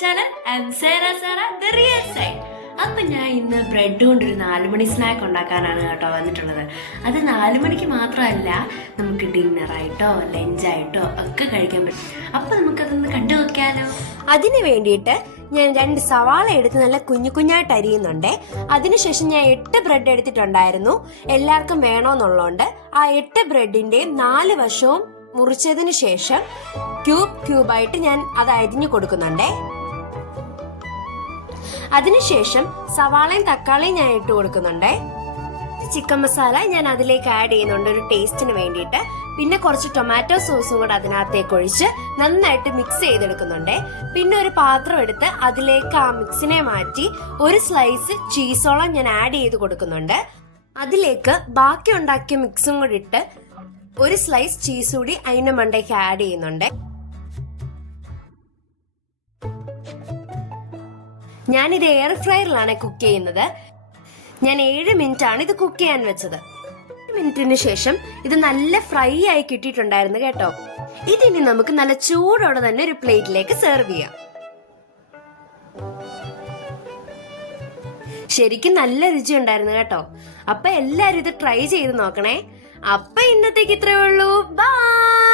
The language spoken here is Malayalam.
channel. I'm Sarah the real side. അപ്പം ഞാൻ ഇന്ന് ബ്രെഡ് കൊണ്ടൊരു 4 മണി സ്നാക്ക് ഉണ്ടാക്കാനാണ് കേട്ടോ വന്നിട്ടുള്ളത്. അത് 4 മണിക്ക് മാത്രമല്ല, നമുക്ക് ഡിന്നറായിട്ടോ ലഞ്ചായിട്ടോ ഒക്കെ കഴിക്കാൻ പറ്റും. അപ്പം നമുക്കതൊന്ന് കണ്ടു നോക്കിയാലോ. അതിന് വേണ്ടിയിട്ട് ഞാൻ 2 സവാള എടുത്ത് നല്ല കുഞ്ഞു കുഞ്ഞായിട്ട് അരിയുന്നുണ്ട്. അതിനുശേഷം ഞാൻ 8 ബ്രെഡ് എടുത്തിട്ടുണ്ടായിരുന്നു. എല്ലാവർക്കും വേണമെന്നുള്ളതുകൊണ്ട് ആ 8 ബ്രെഡിന്റെ 4 വശവും മുറിച്ചതിന് ശേഷം ക്യൂബായിട്ട് ഞാൻ അത് അരിഞ്ഞു കൊടുക്കുന്നുണ്ടേ. അതിനുശേഷം സവാളയും തക്കാളിയും ഞാൻ ഇട്ട് കൊടുക്കുന്നുണ്ടേ. ചിക്കൻ മസാല ഞാൻ അതിലേക്ക് ആഡ് ചെയ്യുന്നുണ്ട് ഒരു ടേസ്റ്റിന് വേണ്ടിയിട്ട്. പിന്നെ കുറച്ച് ടൊമാറ്റോ സോസും കൂടെ അതിനകത്തേക്ക് ഒഴിച്ച് നന്നായിട്ട് മിക്സ് ചെയ്തെടുക്കുന്നുണ്ടേ. പിന്നെ ഒരു പാത്രം എടുത്ത് അതിലേക്ക് ആ മിക്സിനെ മാറ്റി ഒരു സ്ലൈസ് ചീസോളം ഞാൻ ആഡ് ചെയ്ത് കൊടുക്കുന്നുണ്ട്. അതിലേക്ക് ബാക്കി ഉണ്ടാക്കിയ മിക്സും കൂടി ഇട്ട് ഒരു സ്ലൈസ് ചീസ് കൂടി അതിന്റെ മണ്ടയ്ക്ക് ആഡ് ചെയ്യുന്നുണ്ട്. ഞാനിത് എയർ ഫ്രയറിലാണ് കുക്ക് ചെയ്യുന്നത്. ഞാൻ 7 മിനിറ്റ് ആണ് ഇത് കുക്ക് ചെയ്യാൻ വെച്ചത്. 7 മിനിറ്റിന് ശേഷം ഇത് നല്ല ഫ്രൈ ആയി കിട്ടിയിട്ടുണ്ടായിരുന്നു കേട്ടോ. ഇതിനി നമുക്ക് നല്ല ചൂടോടെ തന്നെ ഒരു പ്ലേറ്റിലേക്ക് സെർവ് ചെയ്യാം. ശരിക്കും നല്ല രുചി ഉണ്ടായിരുന്നു കേട്ടോ. അപ്പൊ എല്ലാരും ഇത് ട്രൈ ചെയ്ത് നോക്കണേ. അപ്പൊ ഇന്നത്തേക്ക് ഇത്രയേ ഉള്ളൂ. ബൈ.